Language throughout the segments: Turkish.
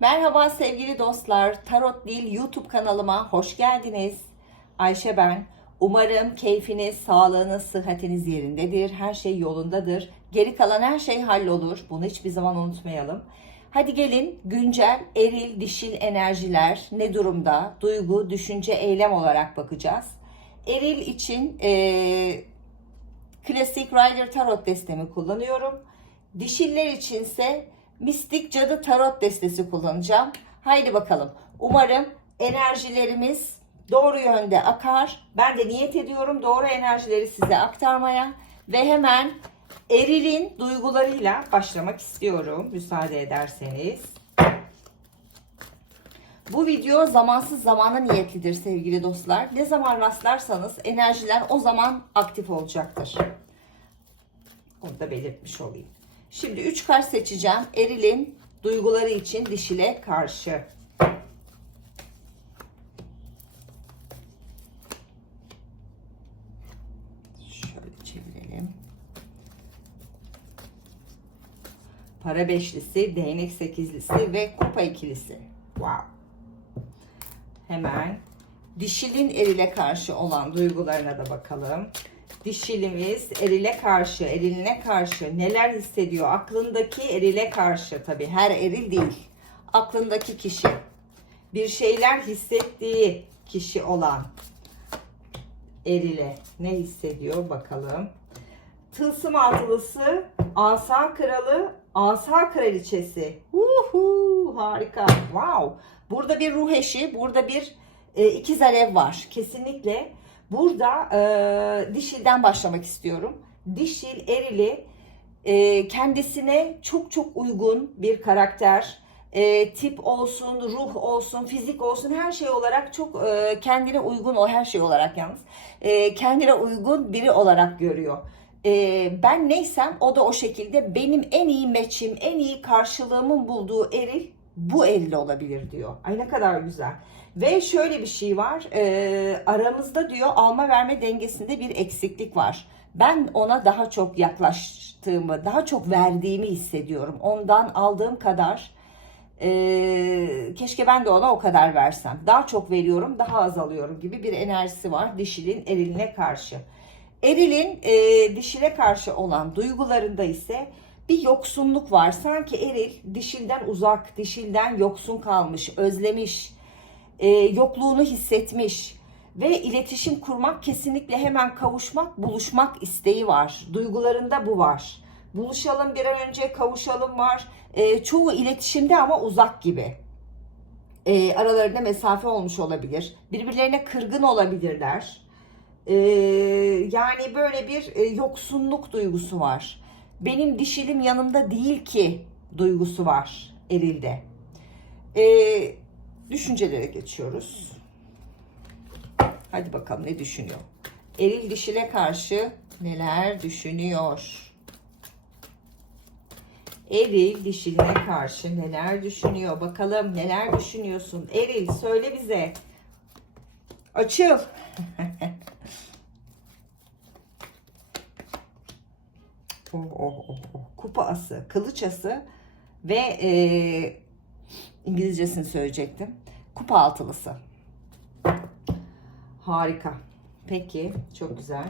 Merhaba sevgili dostlar. Tarot Dil YouTube kanalıma hoş geldiniz. Ayşe ben. Umarım keyfiniz, sağlığınız, sıhhatiniz yerindedir. Her şey yolundadır. Geri kalan her şey hallolur. Bunu hiçbir zaman unutmayalım. Hadi gelin güncel eril dişil enerjiler ne durumda? Duygu, düşünce, eylem olarak bakacağız. Eril için eee Klasik Rider Tarot destemi kullanıyorum. Dişiller içinse Mistik Cadı Tarot destesi kullanacağım. Haydi bakalım. Umarım enerjilerimiz doğru yönde akar. Ben de niyet ediyorum doğru enerjileri size aktarmaya. Ve hemen Eril'in duygularıyla başlamak istiyorum. Müsaade ederseniz. Bu video zamansız zamana niyetlidir sevgili dostlar. Ne zaman rastlarsanız enerjiler o zaman aktif olacaktır. Onu da belirtmiş olayım. Şimdi 3 kart seçeceğim. Eril'in duyguları için dişile karşı. Şöyle çevirelim. Para beşlisi, değnek sekizlisi ve kupa ikilisi. Wow. Hemen dişilin erile karşı olan duygularına da bakalım. Dişilimiz erile karşı, eriline karşı neler hissediyor? Aklındaki erile karşı tabii her eril değil. Aklındaki kişi. Bir şeyler hissettiği kişi olan erile ne hissediyor bakalım. Tılsım altılısı, asa kralı, asa kraliçesi. Uhu, harika. Wow. Burada bir ruh eşi, burada bir e, ikiz alev var. Kesinlikle. Burada e, dişilden başlamak istiyorum. Dişil erili e, kendisine çok çok uygun bir karakter. E, tip olsun, ruh olsun, fizik olsun her şey olarak çok e, kendine uygun o her şey olarak yalnız. E, kendine uygun biri olarak görüyor. E, ben neysem o da o şekilde benim en iyi meçim, en iyi karşılığımın bulduğu eril bu eril olabilir diyor. Ay ne kadar güzel. Ve şöyle bir şey var. E, aramızda diyor alma verme dengesinde bir eksiklik var. Ben ona daha çok yaklaştığımı, daha çok verdiğimi hissediyorum. Ondan aldığım kadar e, keşke ben de ona o kadar versem. Daha çok veriyorum, daha az alıyorum gibi bir enerjisi var dişilin eriline karşı. Erilin e, dişile karşı olan duygularında ise bir yoksunluk var. Sanki eril dişilden uzak, dişilden yoksun kalmış, özlemiş, e, yokluğunu hissetmiş ve iletişim kurmak kesinlikle hemen kavuşmak, buluşmak isteği var. Duygularında bu var. Buluşalım bir an önce kavuşalım var. E, çoğu iletişimde ama uzak gibi. E, aralarında mesafe olmuş olabilir. Birbirlerine kırgın olabilirler. E, yani böyle bir e, yoksunluk duygusu var. Benim dişilim yanımda değil ki duygusu var erilde. E, düşüncelere geçiyoruz. Hadi bakalım ne düşünüyor? Eril dişile karşı neler düşünüyor? Eril dişiline karşı neler düşünüyor? Bakalım neler düşünüyorsun? Eril söyle bize. Açıl. oh, oh, oh, oh. Kupa ası, kılıç ası ve e, İngilizcesini söyleyecektim. Kupa altılısı. Harika. Peki, çok güzel.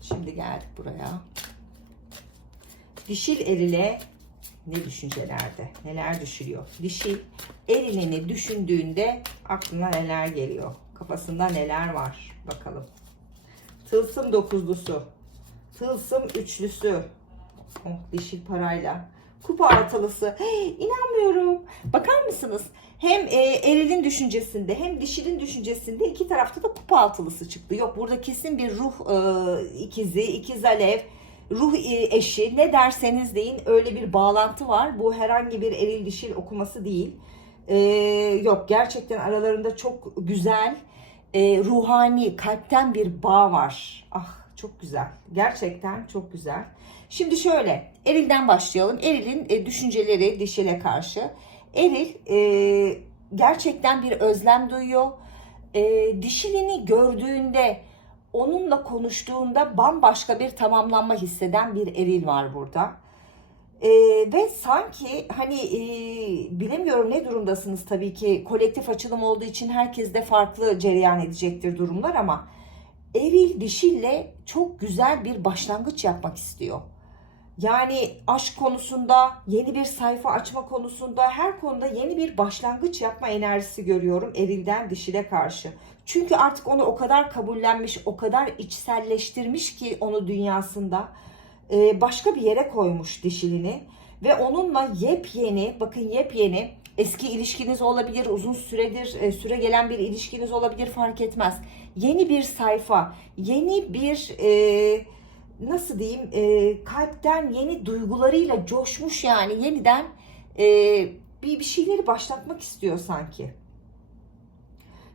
Şimdi geldik buraya. Dişil erile ne düşüncelerde? Neler düşünüyor? Dişil erilini düşündüğünde aklına neler geliyor? Kafasında neler var? Bakalım. Tılsım dokuzlusu. Tılsım üçlüsü. Oh, dişil parayla. Kupa altılısı. Hey, inanmıyorum. Bakar mısınız? Hem e, erilin düşüncesinde hem dişilin düşüncesinde iki tarafta da kupa altılısı çıktı. Yok burada kesin bir ruh e, ikizi, ikiz alev, ruh e, eşi ne derseniz deyin öyle bir bağlantı var. Bu herhangi bir eril dişil okuması değil. E, yok gerçekten aralarında çok güzel e, ruhani kalpten bir bağ var. Ah çok güzel. Gerçekten çok güzel. Şimdi şöyle Eril'den başlayalım. Eril'in e, düşünceleri dişile karşı. Eril e, gerçekten bir özlem duyuyor. E, dişilini gördüğünde onunla konuştuğunda bambaşka bir tamamlanma hisseden bir eril var burada. Ee, ve sanki hani e, bilemiyorum ne durumdasınız tabii ki kolektif açılım olduğu için herkes de farklı cereyan edecektir durumlar ama eril dişille çok güzel bir başlangıç yapmak istiyor. Yani aşk konusunda, yeni bir sayfa açma konusunda, her konuda yeni bir başlangıç yapma enerjisi görüyorum erilden dişile karşı. Çünkü artık onu o kadar kabullenmiş, o kadar içselleştirmiş ki onu dünyasında e, başka bir yere koymuş dişilini ve onunla yepyeni, bakın yepyeni eski ilişkiniz olabilir, uzun süredir e, süre gelen bir ilişkiniz olabilir fark etmez. Yeni bir sayfa, yeni bir e, nasıl diyeyim e, kalpten yeni duygularıyla coşmuş yani yeniden e, bir bir şeyleri başlatmak istiyor sanki.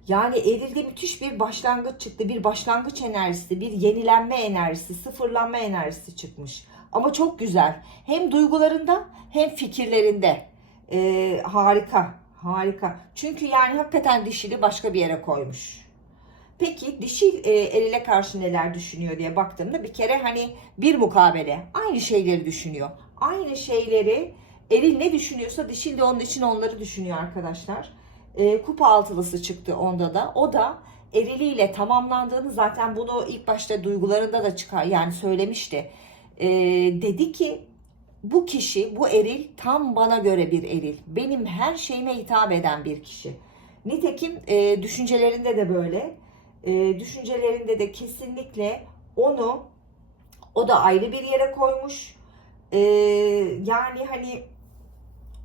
Yani erilde müthiş bir başlangıç çıktı. Bir başlangıç enerjisi, bir yenilenme enerjisi, sıfırlanma enerjisi çıkmış. Ama çok güzel. Hem duygularında hem fikirlerinde. Ee, harika, harika. Çünkü yani hakikaten dişili başka bir yere koymuş. Peki dişil e, erile karşı neler düşünüyor diye baktığımda bir kere hani bir mukabele. Aynı şeyleri düşünüyor. Aynı şeyleri eril ne düşünüyorsa dişil de onun için onları düşünüyor arkadaşlar e, kupa altılısı çıktı onda da. O da eriliyle tamamlandığını zaten bunu ilk başta duygularında da çıkar yani söylemişti. E, dedi ki bu kişi, bu eril tam bana göre bir eril. Benim her şeyime hitap eden bir kişi. Nitekim e, düşüncelerinde de böyle. E, düşüncelerinde de kesinlikle onu o da ayrı bir yere koymuş. E, yani hani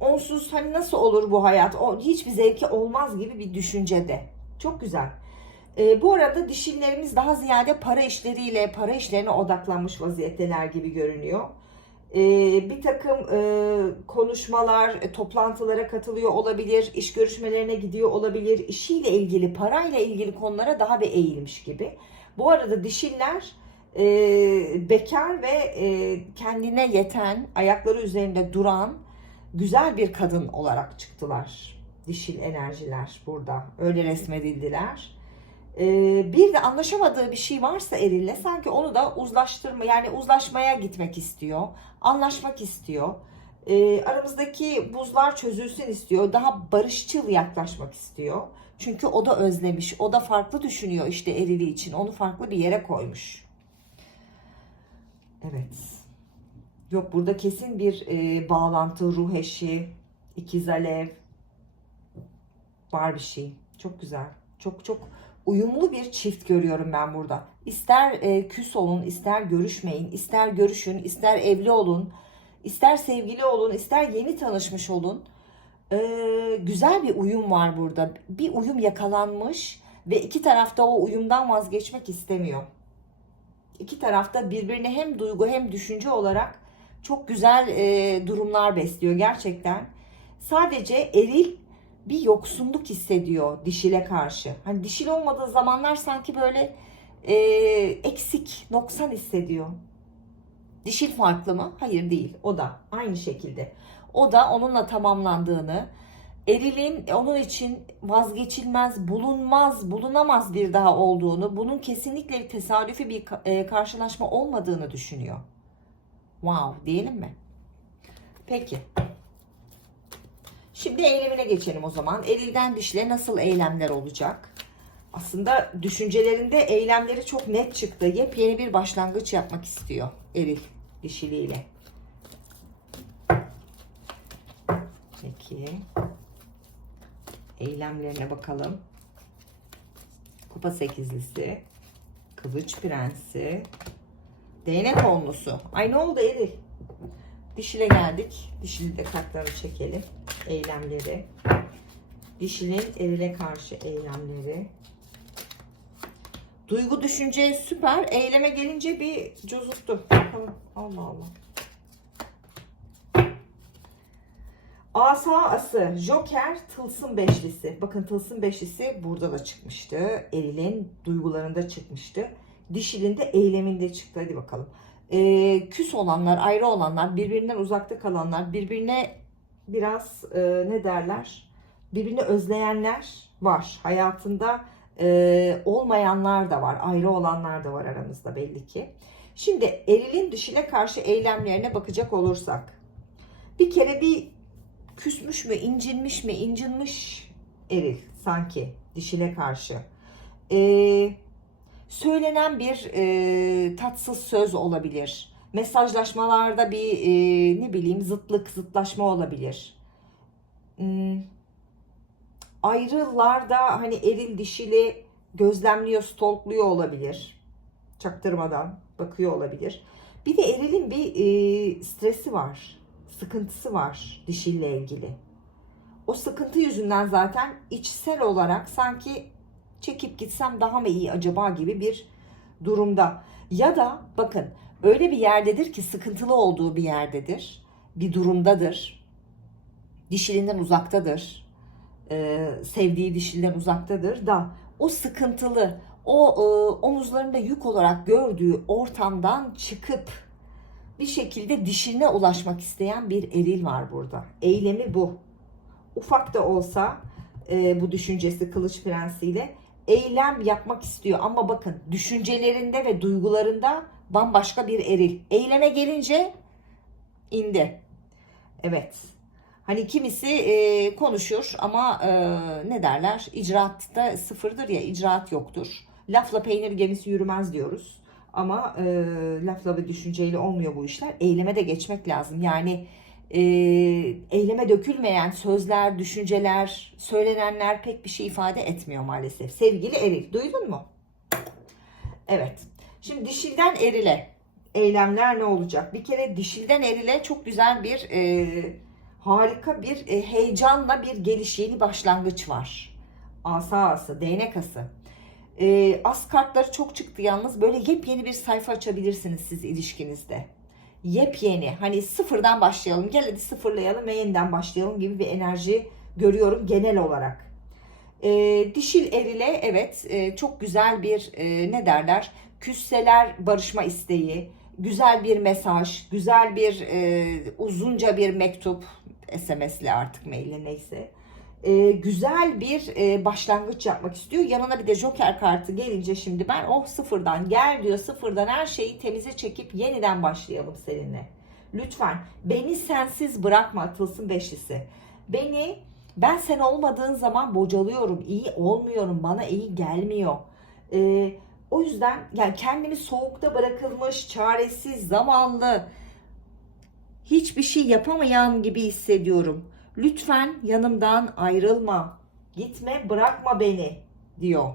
onsuz hani nasıl olur bu hayat? O hiçbir zevki olmaz gibi bir düşüncede. Çok güzel. E, bu arada dişillerimiz daha ziyade para işleriyle, para işlerine odaklanmış vaziyetteler gibi görünüyor. E, bir takım e, konuşmalar, e, toplantılara katılıyor olabilir, iş görüşmelerine gidiyor olabilir, işiyle ilgili, parayla ilgili konulara daha bir eğilmiş gibi. Bu arada dişiller e, bekar ve kendine yeten, ayakları üzerinde duran, güzel bir kadın olarak çıktılar. Dişil enerjiler burada. Öyle resmedildiler. Ee, bir de anlaşamadığı bir şey varsa erille sanki onu da uzlaştırma yani uzlaşmaya gitmek istiyor. Anlaşmak istiyor. Ee, aramızdaki buzlar çözülsün istiyor. Daha barışçıl yaklaşmak istiyor. Çünkü o da özlemiş. O da farklı düşünüyor işte erili için. Onu farklı bir yere koymuş. Evet. Yok burada kesin bir e, bağlantı, ruh eşi, ikiz alev var bir şey. Çok güzel. Çok çok uyumlu bir çift görüyorum ben burada. İster e, küs olun, ister görüşmeyin, ister görüşün, ister evli olun, ister sevgili olun, ister yeni tanışmış olun. E, güzel bir uyum var burada. Bir uyum yakalanmış ve iki tarafta o uyumdan vazgeçmek istemiyor. İki tarafta birbirine hem duygu hem düşünce olarak çok güzel e, durumlar besliyor gerçekten. Sadece eril bir yoksunluk hissediyor dişile karşı. Hani dişil olmadığı zamanlar sanki böyle e, eksik, noksan hissediyor. Dişil farklı mı? Hayır değil. O da aynı şekilde. O da onunla tamamlandığını, erilin onun için vazgeçilmez, bulunmaz, bulunamaz bir daha olduğunu, bunun kesinlikle tesadüfi bir e, karşılaşma olmadığını düşünüyor. Wow diyelim mi? Peki. Şimdi eylemine geçelim o zaman. Erilden dişle nasıl eylemler olacak? Aslında düşüncelerinde eylemleri çok net çıktı. Yepyeni bir başlangıç yapmak istiyor eril dişiliğiyle. Peki. Eylemlerine bakalım. Kupa sekizlisi. Kılıç prensi. Değnek onlusu. Ay ne oldu Eril? Dişile geldik. Dişili de kartlarını çekelim. Eylemleri. Dişinin erile karşı eylemleri. Duygu düşünce süper. Eyleme gelince bir cozuttu. Bakalım. Allah Allah. Asa ası, Joker, tılsım beşlisi. Bakın tılsım beşlisi burada da çıkmıştı. Eril'in duygularında çıkmıştı. Dişil'in de eyleminde çıktı. Hadi bakalım. Ee, küs olanlar, ayrı olanlar, birbirinden uzakta kalanlar, birbirine biraz e, ne derler? Birbirini özleyenler var. Hayatında e, olmayanlar da var. Ayrı olanlar da var aramızda belli ki. Şimdi erilin dişile karşı eylemlerine bakacak olursak. Bir kere bir küsmüş mü, incinmiş mi, incinmiş eril sanki dişile karşı. Ee, söylenen bir e, tatsız söz olabilir. Mesajlaşmalarda bir e, ne bileyim zıtlık, zıtlaşma olabilir. Hmm, ayrılarda hani eril dişili gözlemliyor, stalkluyor olabilir. Çaktırmadan bakıyor olabilir. Bir de erilin bir e, stresi var, sıkıntısı var dişille ilgili. O sıkıntı yüzünden zaten içsel olarak sanki çekip gitsem daha mı iyi acaba gibi bir durumda. Ya da bakın öyle bir yerdedir ki sıkıntılı olduğu bir yerdedir, bir durumdadır. Dişilinden uzaktadır. Ee, sevdiği dişilden uzaktadır da o sıkıntılı, o e, omuzlarında yük olarak gördüğü ortamdan çıkıp bir şekilde dişine ulaşmak isteyen bir eril var burada. Eylemi bu. Ufak da olsa e, bu düşüncesi kılıç prensiyle eylem yapmak istiyor. Ama bakın düşüncelerinde ve duygularında bambaşka bir eril. Eyleme gelince indi. Evet. Hani kimisi e, konuşur ama e, ne derler? İcraatta sıfırdır ya, icraat yoktur. Lafla peynir gemisi yürümez diyoruz. Ama e, lafla ve düşünceyle olmuyor bu işler. Eyleme de geçmek lazım. Yani e, eyleme dökülmeyen sözler, düşünceler, söylenenler pek bir şey ifade etmiyor maalesef. Sevgili Eril, duydun mu? Evet. Şimdi dişilden erile eylemler ne olacak? Bir kere dişilden erile çok güzel bir e, harika bir e, heyecanla bir geliş, yeni başlangıç var. Asa ası, değnek ası. E, as kartları çok çıktı yalnız. Böyle yepyeni bir sayfa açabilirsiniz siz ilişkinizde. Yepyeni. Hani sıfırdan başlayalım. Gel hadi sıfırlayalım ve yeniden başlayalım gibi bir enerji görüyorum genel olarak. E, dişil erile evet e, çok güzel bir e, ne derler küsseler barışma isteği, güzel bir mesaj, güzel bir e, uzunca bir mektup, SMS'le artık maille neyse. E, güzel bir e, başlangıç yapmak istiyor. Yanına bir de Joker kartı gelince şimdi ben oh sıfırdan gel diyor sıfırdan her şeyi temize çekip yeniden başlayalım seninle. Lütfen beni sensiz bırakma atılsın beşlisi. Beni ben sen olmadığın zaman bocalıyorum, iyi olmuyorum, bana iyi gelmiyor. Ee, o yüzden yani kendimi soğukta bırakılmış, çaresiz, zamanlı, hiçbir şey yapamayan gibi hissediyorum. Lütfen yanımdan ayrılma. Gitme, bırakma beni diyor.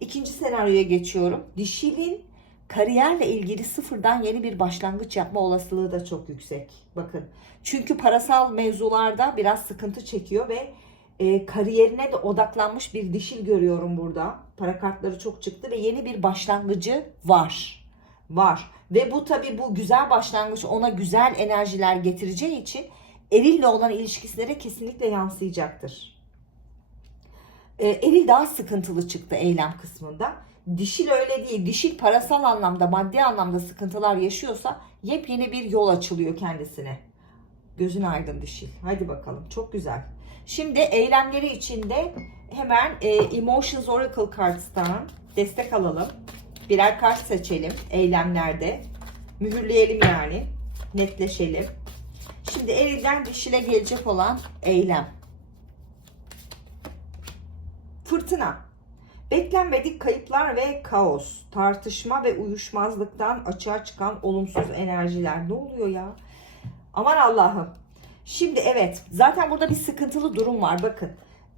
İkinci senaryoya geçiyorum. Dişilin kariyerle ilgili sıfırdan yeni bir başlangıç yapma olasılığı da çok yüksek. Bakın. Çünkü parasal mevzularda biraz sıkıntı çekiyor ve e, kariyerine de odaklanmış bir dişil görüyorum burada. Para kartları çok çıktı ve yeni bir başlangıcı var. Var. Ve bu tabi bu güzel başlangıç ona güzel enerjiler getireceği için erille olan ilişkilere kesinlikle yansıyacaktır. E, eril daha sıkıntılı çıktı eylem kısmında. Dişil öyle değil. Dişil parasal anlamda, maddi anlamda sıkıntılar yaşıyorsa yepyeni bir yol açılıyor kendisine. Gözün aydın dişil. Hadi bakalım. Çok güzel. Şimdi eylemleri içinde hemen e, Emotions Oracle Cards'tan destek alalım. Birer kart seçelim eylemlerde. Mühürleyelim yani. Netleşelim. Şimdi erilden dişile gelecek olan eylem. Fırtına. Beklenmedik kayıplar ve kaos, tartışma ve uyuşmazlıktan açığa çıkan olumsuz enerjiler. Ne oluyor ya? Aman Allah'ım. Şimdi evet zaten burada bir sıkıntılı durum var bakın.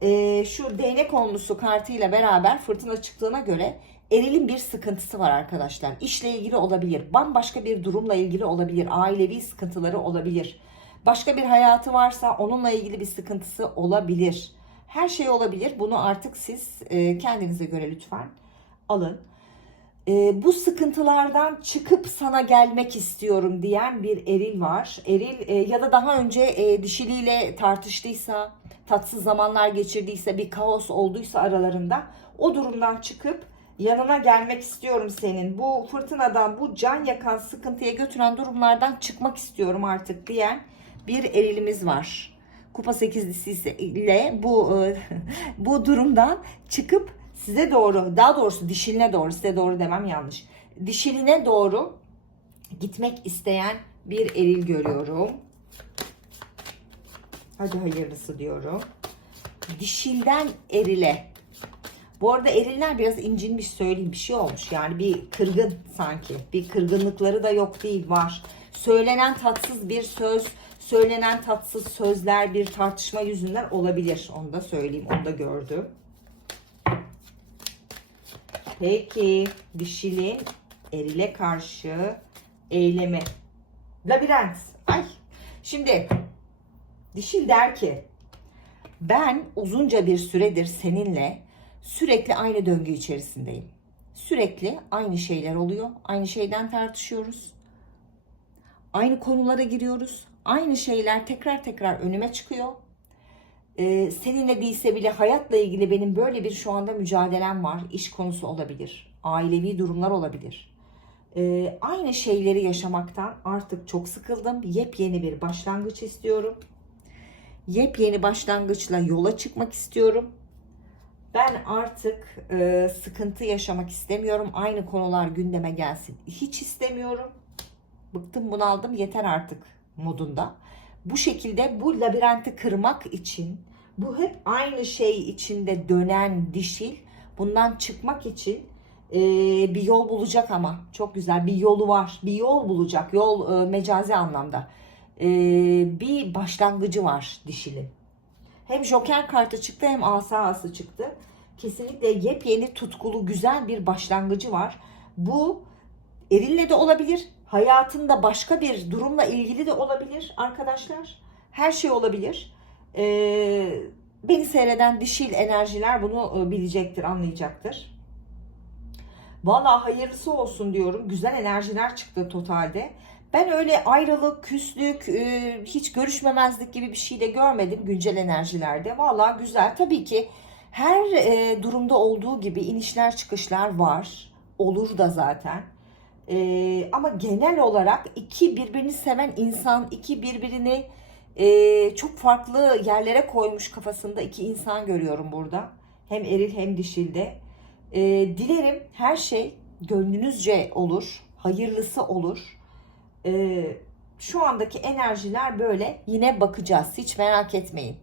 Ee, şu değnek onlusu kartıyla beraber fırtına çıktığına göre erilin bir sıkıntısı var arkadaşlar. İşle ilgili olabilir. Bambaşka bir durumla ilgili olabilir. Ailevi sıkıntıları olabilir. Başka bir hayatı varsa onunla ilgili bir sıkıntısı olabilir. Her şey olabilir. Bunu artık siz e, kendinize göre lütfen alın. E, bu sıkıntılardan çıkıp sana gelmek istiyorum diyen bir eril var. Eril e, ya da daha önce e, dişiliyle tartıştıysa, tatsız zamanlar geçirdiyse, bir kaos olduysa aralarında o durumdan çıkıp yanına gelmek istiyorum senin. Bu fırtınadan, bu can yakan, sıkıntıya götüren durumlardan çıkmak istiyorum artık diyen bir erilimiz var. Kupa 8'lisi ile bu e, bu durumdan çıkıp size doğru, daha doğrusu dişiline doğru, size doğru demem yanlış. Dişiline doğru gitmek isteyen bir eril görüyorum. Hadi hayırlısı diyorum. Dişilden erile. Bu arada eriller biraz incinmiş söyleyeyim bir şey olmuş. Yani bir kırgın sanki. Bir kırgınlıkları da yok değil var. Söylenen tatsız bir söz, söylenen tatsız sözler bir tartışma yüzünden olabilir. Onu da söyleyeyim. Onu da gördüm. Peki dişilin erile karşı eylemi. Labirent. Ay. Şimdi dişil der ki ben uzunca bir süredir seninle sürekli aynı döngü içerisindeyim. Sürekli aynı şeyler oluyor. Aynı şeyden tartışıyoruz. Aynı konulara giriyoruz. Aynı şeyler tekrar tekrar önüme çıkıyor. Ee, seninle değilse bile hayatla ilgili benim böyle bir şu anda mücadelem var. İş konusu olabilir. Ailevi durumlar olabilir. Ee, aynı şeyleri yaşamaktan artık çok sıkıldım. Yepyeni bir başlangıç istiyorum. Yepyeni başlangıçla yola çıkmak istiyorum. Ben artık e, sıkıntı yaşamak istemiyorum. Aynı konular gündeme gelsin. Hiç istemiyorum. Bıktım bunaldım yeter artık modunda. Bu şekilde bu labirenti kırmak için bu hep aynı şey içinde dönen dişil bundan çıkmak için e, bir yol bulacak ama çok güzel bir yolu var. Bir yol bulacak. Yol e, mecazi anlamda. E, bir başlangıcı var dişilin. Hem joker kartı çıktı hem asa ası çıktı. Kesinlikle yepyeni tutkulu güzel bir başlangıcı var. Bu erille de olabilir. Hayatında başka bir durumla ilgili de olabilir arkadaşlar. Her şey olabilir. Ee, beni seyreden dişil enerjiler bunu e, bilecektir, anlayacaktır. Valla hayırlısı olsun diyorum. Güzel enerjiler çıktı totalde. Ben öyle ayrılık, küslük, e, hiç görüşmemezlik gibi bir şey de görmedim güncel enerjilerde. Valla güzel. Tabii ki her e, durumda olduğu gibi inişler çıkışlar var. Olur da zaten. E, ama genel olarak iki birbirini seven insan, iki birbirini e, çok farklı yerlere koymuş kafasında iki insan görüyorum burada. Hem eril hem dişilde. E, dilerim her şey gönlünüzce olur, hayırlısı olur. E, şu andaki enerjiler böyle. Yine bakacağız. Hiç merak etmeyin.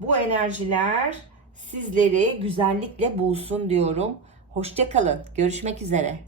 Bu enerjiler sizleri güzellikle bulsun diyorum. Hoşçakalın. Görüşmek üzere.